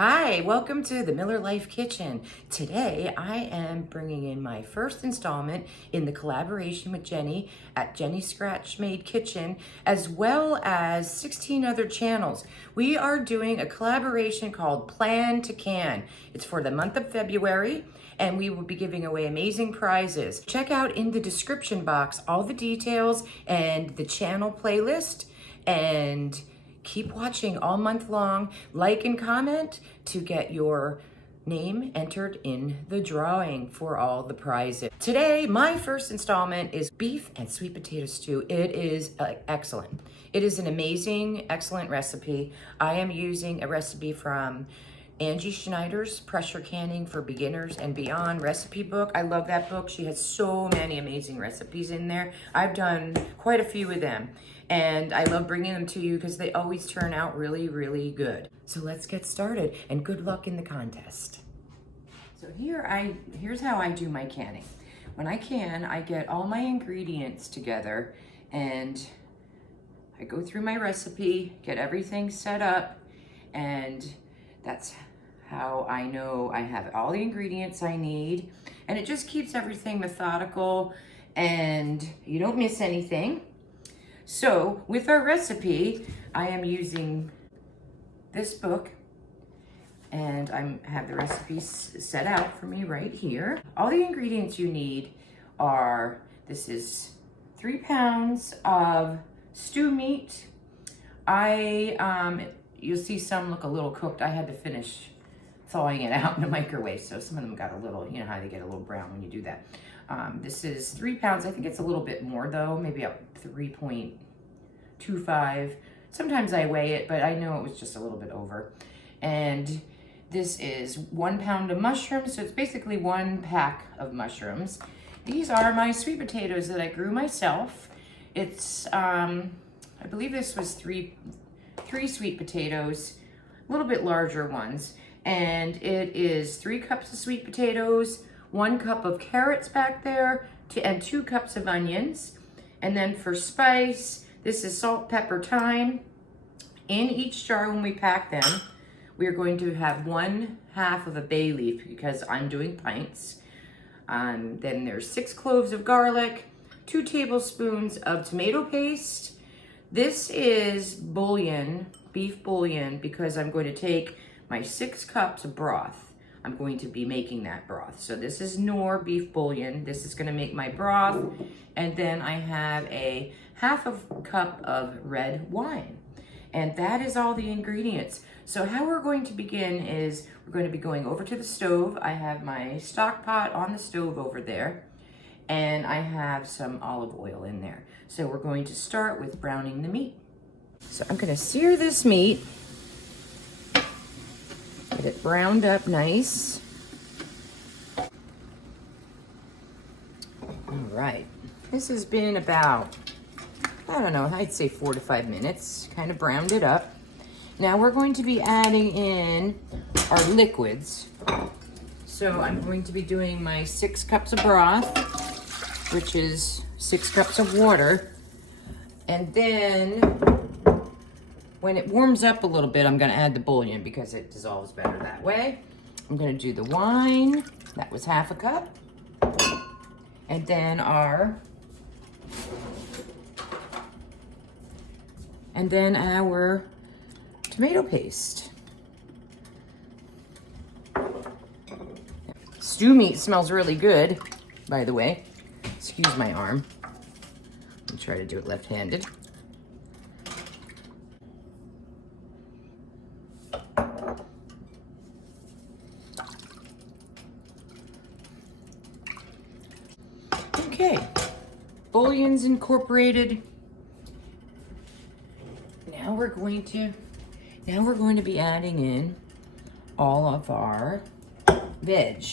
Hi, welcome to the Miller Life Kitchen. Today I am bringing in my first installment in the collaboration with Jenny at JENI'S Scratch Made Kitchen, as well as 16 other channels. We are doing a collaboration called Plan to Can. It's for the month of February, and we will be giving away amazing prizes. Check out in the description box all the details and the channel playlist, and keep watching all month long. Like and comment to get your name entered in the drawing for all the prizes. Today, my first installment is beef and sweet potato stew. It is excellent. It is an amazing, excellent recipe. I am using a recipe from Angie Schneider's Pressure Canning for Beginners and Beyond recipe book. I love that book. She has so many amazing recipes in there. I've done quite a few of them, and I love bringing them to you because they always turn out really, really good. So let's get started, and good luck in the contest. So here's how I do my canning. When I can, I get all my ingredients together, and I go through my recipe, get everything set up, and that's how I know I have all the ingredients I need. And it just keeps everything methodical and you don't miss anything. So with our recipe, I am using this book, and I have the recipes set out for me right here. All the ingredients you need are, this is 3 pounds of stew meat. You'll see some look a little cooked. I had to finish thawing it out in the microwave, so some of them got a little, you know how they get a little brown when you do that. This is 3 pounds. I think it's a little bit more though, maybe up 3.25. Sometimes I weigh it, but I know it was just a little bit over. And this is 1 pound of mushrooms, so it's basically 1 pack of mushrooms. These are my sweet potatoes that I grew myself. It's, I believe this was three sweet potatoes, a little bit larger ones. And it is 3 cups of sweet potatoes, 1 cup of carrots back there, and 2 cups of onions. And then for spice, this is salt, pepper, thyme. In each jar when we pack them, we are going to have 1/2 of a bay leaf because I'm doing pints. Then there's 6 cloves of garlic, 2 tablespoons of tomato paste. This is bouillon, beef bouillon, because I'm going to take my 6 cups of broth. I'm going to be making that broth. So this is Knorr beef bouillon. This is gonna make my broth. And then I have a 1/2 cup of red wine. And that is all the ingredients. So how we're going to begin is we're going to be going over to the stove. I have my stock pot on the stove over there, and I have some olive oil in there. So we're going to start with browning the meat. So I'm gonna sear this meat, get it browned up nice. All right, this has been about, I don't know, I'd say 4 to 5 minutes, kind of browned it up. Now we're going to be adding in our liquids. So I'm going to be doing my 6 cups of broth, which is 6 cups of water. And then when it warms up a little bit, I'm gonna add the bouillon because it dissolves better that way. I'm gonna do the wine, that was 1/2 cup. And then our tomato paste. Stew meat smells really good, by the way. Excuse my arm. I'll try to do it left-handed. Okay, bouillon's incorporated. Now we're going to be adding in all of our veg.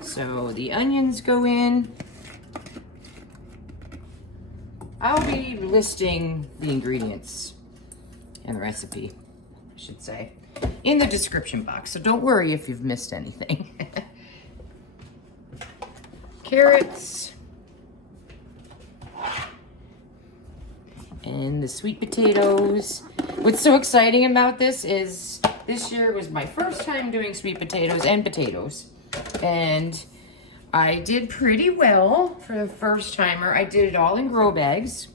So the onions go in. I'll be listing the ingredients and the recipe, I should say, in the description box. So don't worry if you've missed anything. Carrots. And the sweet potatoes. What's so exciting about this is This year was my first time doing sweet potatoes and potatoes. And I did pretty well for the first timer. I did it all in grow bags.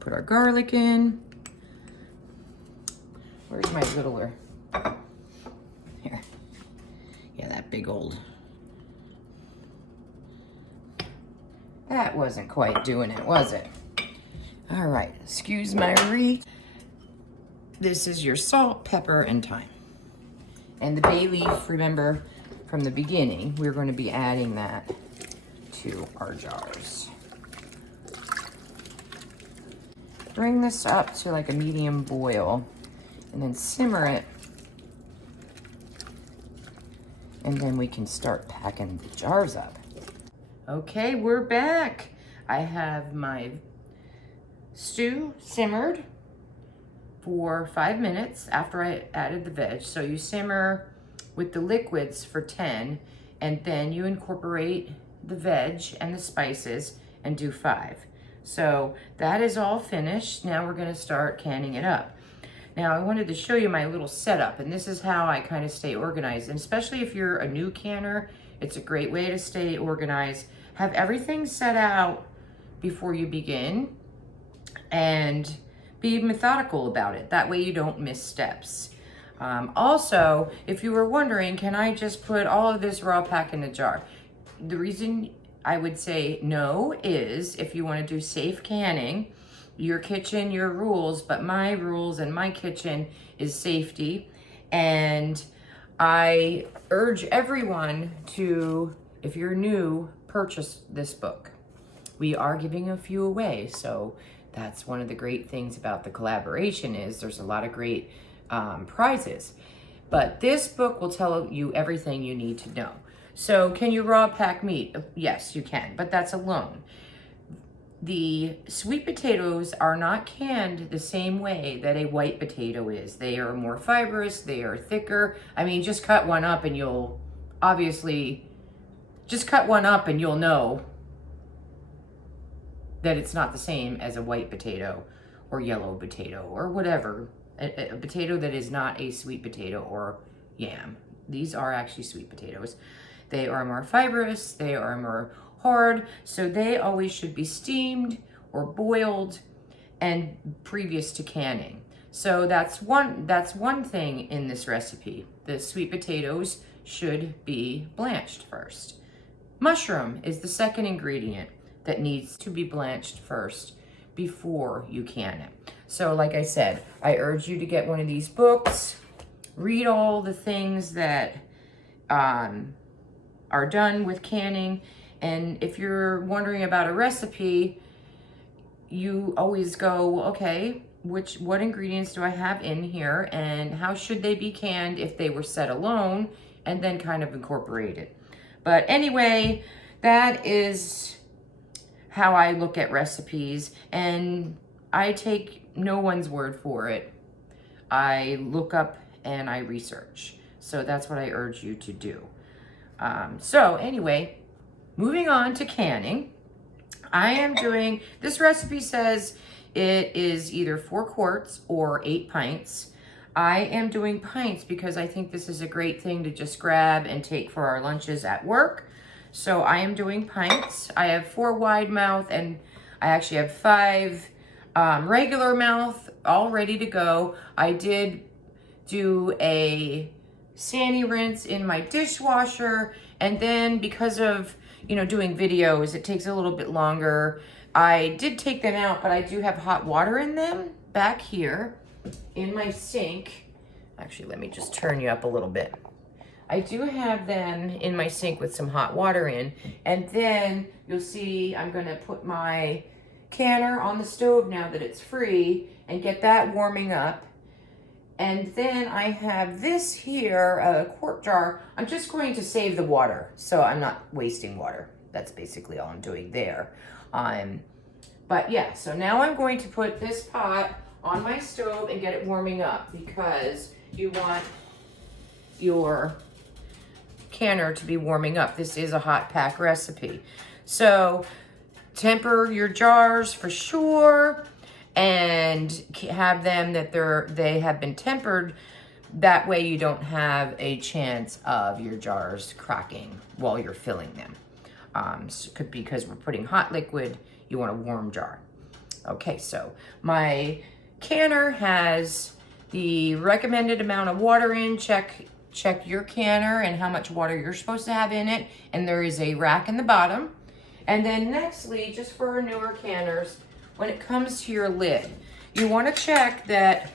Put our garlic in. Where's my littler? Here. Yeah, that big old. That wasn't quite doing it, was it? All right, excuse my reach. This is your salt, pepper, and thyme. And the bay leaf, remember from the beginning, we're going to be adding that to our jars. Bring this up to like a medium boil and then simmer it. And then we can start packing the jars up. Okay, we're back. I have my stew simmered for 5 minutes after I added the veg. So you simmer with the liquids for 10, and then you incorporate the veg and the spices and do 5. So that is all finished. Now we're gonna start canning it up. Now I wanted to show you my little setup, and this is how I kind of stay organized. And especially if you're a new canner, it's a great way to stay organized. Have everything set out before you begin and be methodical about it. That way you don't miss steps. Also, if you were wondering, can I just put all of this raw pack in a jar? The reason I would say no is if you want to do safe canning, your kitchen, your rules, but my rules and my kitchen is safety. And I urge everyone to, if you're new, purchase this book. We are giving a few away, so that's one of the great things about the collaboration is there's a lot of great prizes. But this book will tell you everything you need to know. So can you raw pack meat? Yes, you can, but that's alone. The sweet potatoes are not canned the same way that a white potato is. They are more fibrous, they are thicker. I mean, just cut one up and you'll obviously, just cut one up and you'll know that it's not the same as a white potato or yellow potato or whatever. A potato that is not a sweet potato or yam. These are actually sweet potatoes. They are more fibrous, they are more hard, so they always should be steamed or boiled and previous to canning. So that's one thing in this recipe. The sweet potatoes should be blanched first. Mushroom is the second ingredient that needs to be blanched first before you can it. So like I said, I urge you to get one of these books, read all the things that are done with canning. And if you're wondering about a recipe, you always go, okay, what ingredients do I have in here and how should they be canned if they were set alone, and then kind of incorporate it. But anyway, that is how I look at recipes, and I take no one's word for it. I look up and I research. So that's what I urge you to do. So anyway, moving on to canning. I am doing, this recipe says it is either 4 quarts or 8 pints. I am doing pints because I think this is a great thing to just grab and take for our lunches at work. So I am doing pints. I have 4 wide mouth and I actually have 5 regular mouth all ready to go. I did do a sani rinse in my dishwasher, and then because of doing videos, it takes a little bit longer. I did take them out, but I do have hot water in them back here in my sink. Actually, let me just turn you up a little bit. I do have them in my sink with some hot water in, and then you'll see I'm gonna put my canner on the stove now that it's free and get that warming up. And then I have this here, a quart jar. I'm just going to save the water, so I'm not wasting water. That's basically all I'm doing there. But yeah, so now I'm going to put this pot on my stove and get it warming up because you want your canner to be warming up. This is a hot pack recipe. So temper your jars for sure. and have them that they have been tempered. That way you don't have a chance of your jars cracking while you're filling them. Because we're putting hot liquid, you want a warm jar. Okay, so my canner has the recommended amount of water in. Check your canner and how much water you're supposed to have in it. And there is a rack in the bottom. And then nextly, just for our newer canners, when it comes to your lid, you want to check that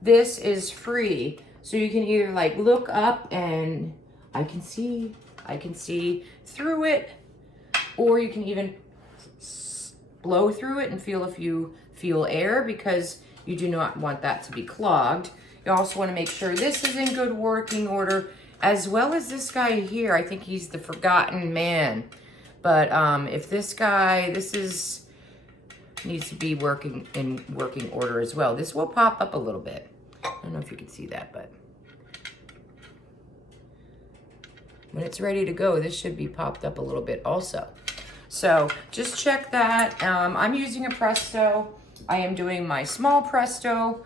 this is free. So you can either like look up and I can see through it, or you can even blow through it and feel if you feel air, because you do not want that to be clogged. You also want to make sure this is in good working order, as well as this guy here. I think he's the forgotten man. But if this needs to be in working order as well. This will pop up a little bit. I don't know if you can see that, but when it's ready to go, this should be popped up a little bit also. So just check that. I'm using a Presto. I am doing my small Presto,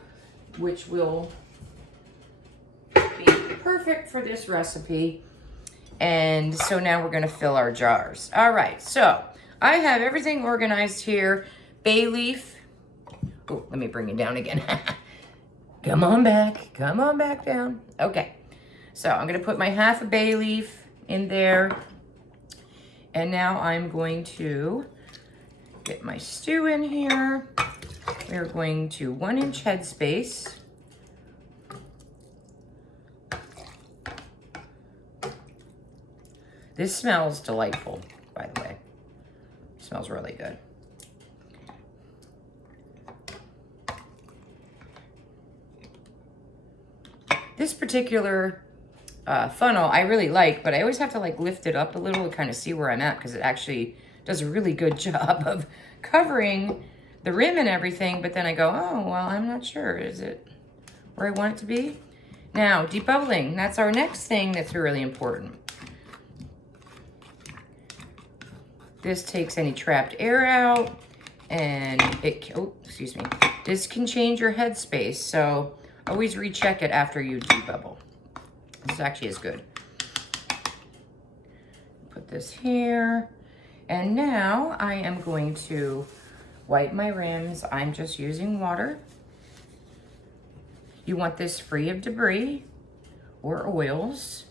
which will be perfect for this recipe. And so now we're gonna fill our jars. All right, so I have everything organized here. Bay leaf. Oh, let me bring it down again. Come on back down. Okay, so I'm gonna put my half a bay leaf in there. And now I'm going to get my stew in here. We're going to 1-inch headspace. This smells delightful, by the way. It smells really good. This particular funnel I really like, but I always have to like lift it up a little to kind of see where I'm at, because it actually does a really good job of covering the rim and everything. But then I go, oh, well, I'm not sure. Is it where I want it to be? Now, debubbling. That's our next thing that's really important. This takes any trapped air out, and this can change your headspace. So always recheck it after you debubble. This actually is good. Put this here. And now I am going to wipe my rims. I'm just using water. You want this free of debris or oils.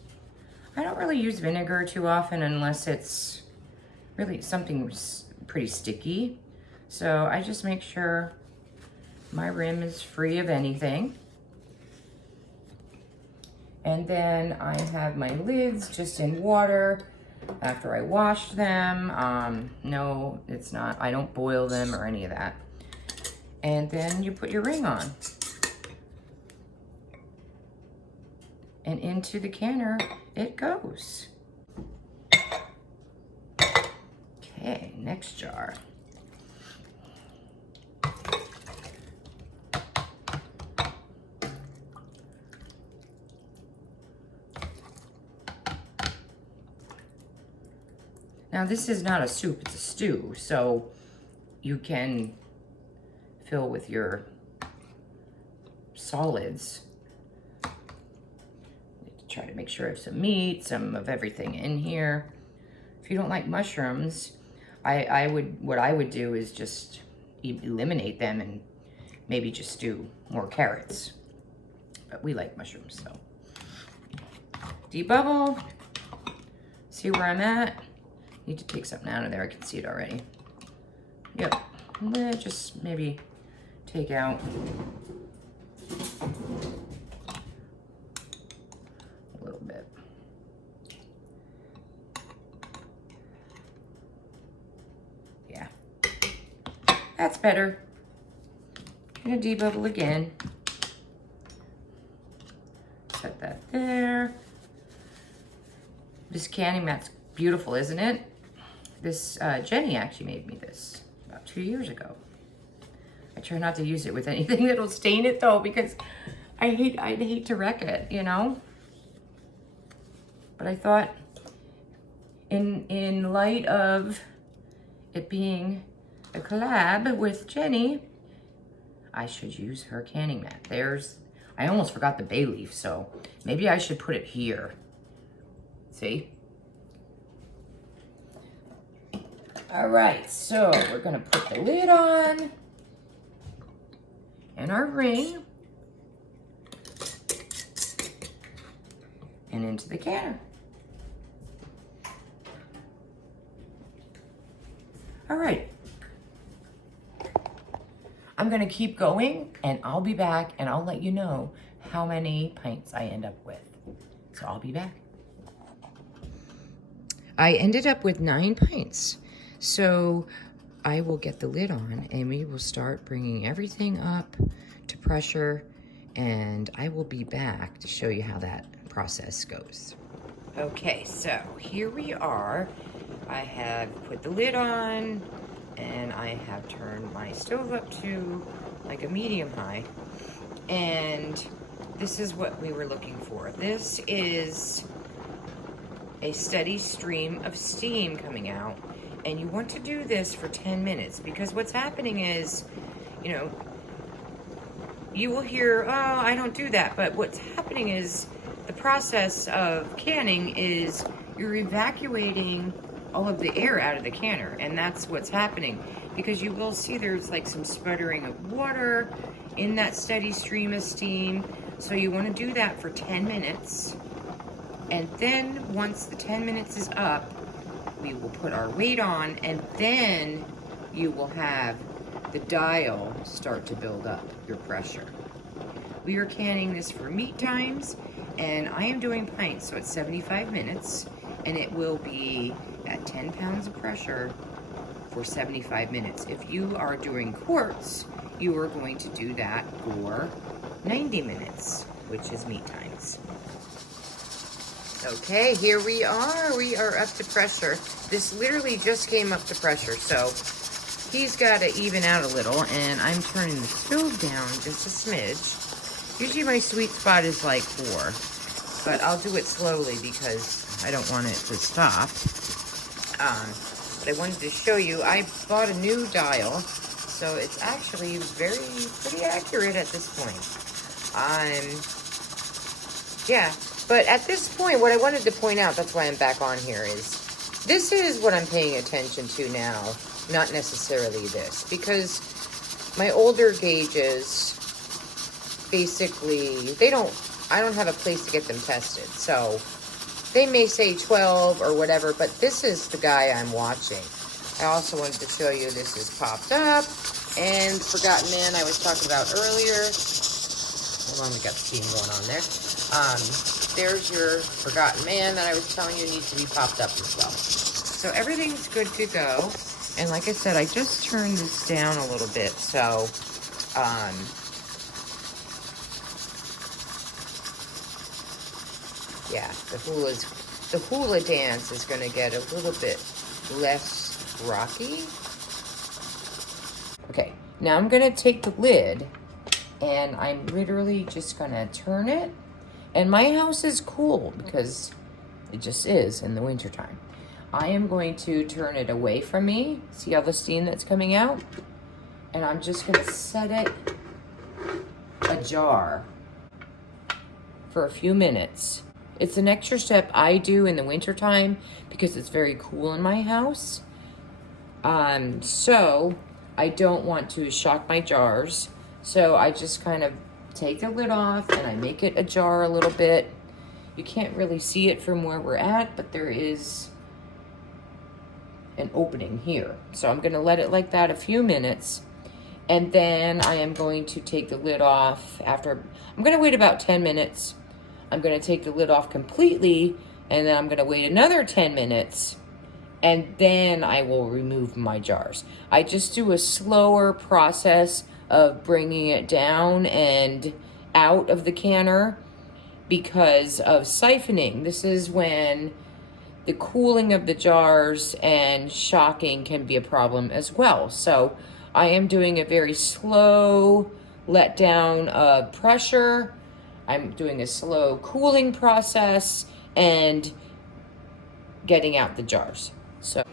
I don't really use vinegar too often unless it's really something pretty sticky. So I just make sure my rim is free of anything. And then I have my lids just in water after I washed them. No, it's not, I don't boil them or any of that. And then you put your ring on. And into the canner it goes. Okay, next jar. Now this is not a soup, it's a stew, so you can fill with your solids. Try to make sure I have some meat, some of everything in here. If you don't like mushrooms, what I would do is just eliminate them and maybe just do more carrots. But we like mushrooms, so. Debubble, see where I'm at. Need to take something out of there, I can see it already. Yep, just maybe take out a little bit. Yeah, that's better. Gonna debubble again. Set that there. This canning mat's beautiful, isn't it? This, Jenny actually made me this about 2 years ago. I try not to use it with anything that'll stain it though, because I'd hate to wreck it, you know? But I thought in light of it being a collab with Jenny, I should use her canning mat. I almost forgot the bay leaf, so maybe I should put it here. See? All right, so we're gonna put the lid on and our ring and into the canner. All right. I'm gonna keep going and I'll be back and I'll let you know how many pints I end up with. So I'll be back. I ended up with 9 pints. So I will get the lid on and we will start bringing everything up to pressure, and I will be back to show you how that process goes. Okay, so here we are. I have put the lid on and I have turned my stove up to like a medium high, and this is what we were looking for. This is a steady stream of steam coming out, and you want to do this for 10 minutes because what's happening is, you know, you will hear, oh, I don't do that, but what's happening is the process of canning is you're evacuating all of the air out of the canner, and that's what's happening, because you will see there's like some sputtering of water in that steady stream of steam. So you want to do that for 10 minutes, and then once the 10 minutes is up, we will put our weight on, and then you will have the dial start to build up your pressure. We are canning this for meat times, and I am doing pints, so it's 75 minutes, and it will be at 10 pounds of pressure for 75 minutes. If you are doing quarts, you are going to do that for 90 minutes, which is meat times. Okay, here we are. We are up to pressure. This literally just came up to pressure, so he's got to even out a little, and I'm turning the stove down just a smidge. Usually my sweet spot is like 4, but I'll do it slowly because I don't want it to stop. But I wanted to show you, I bought a new dial, so it's actually pretty accurate at this point. Yeah, but at this point, what I wanted to point out, that's why I'm back on here, is this is what I'm paying attention to now, not necessarily this, because my older gauges, basically, I don't have a place to get them tested, so they may say 12 or whatever, but this is the guy I'm watching. I also wanted to show you this is popped up, and Forgotten Man I was talking about earlier. Hold on, we got steam going on there. There's your Forgotten Man that I was telling you needs to be popped up as well. So everything's good to go. And like I said, I just turned this down a little bit, so yeah, the hula dance is going to get a little bit less rocky. Okay, now I'm going to take the lid and I'm literally just going to turn it. And my house is cool because it just is in the wintertime. I am going to turn it away from me. See all the steam that's coming out? And I'm just going to set it ajar for a few minutes. It's an extra step I do in the wintertime because it's very cool in my house. So I don't want to shock my jars. So I just kind of take the lid off and I make it ajar a little bit. You can't really see it from where we're at, but there is an opening here. So I'm gonna let it like that a few minutes, and then I am going to take the lid off after, I'm gonna wait about 10 minutes. I'm gonna take the lid off completely, and then I'm gonna wait another 10 minutes, and then I will remove my jars. I just do a slower process of bringing it down and out of the canner because of siphoning. This is when the cooling of the jars and shocking can be a problem as well. So I am doing a very slow let down of pressure. I'm doing a slow cooling process and getting out the jars. So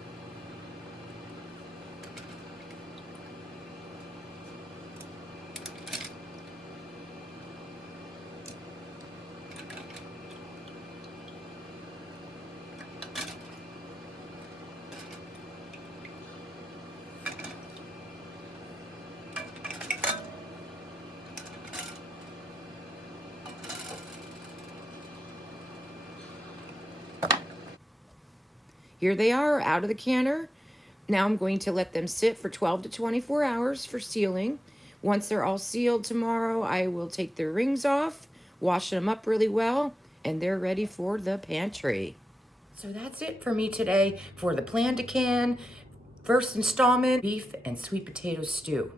here they are out of the canner. Now I'm going to let them sit for 12 to 24 hours for sealing. Once they're all sealed tomorrow, I will take their rings off, wash them up really well, and they're ready for the pantry. So that's it for me today for the Plan to Can first installment beef and sweet potato stew.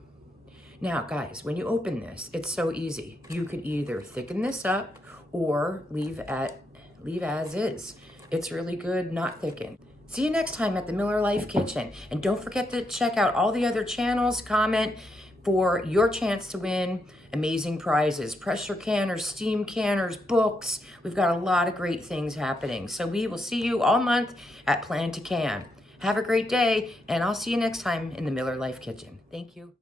Now guys, when you open this, it's so easy. You could either thicken this up or leave as is. It's really good, not thickened. See you next time at the Miller Life Kitchen. And don't forget to check out all the other channels, comment for your chance to win amazing prizes. Pressure canners, steam canners, books. We've got a lot of great things happening. So we will see you all month at Plan to Can. Have a great day, and I'll see you next time in the Miller Life Kitchen. Thank you.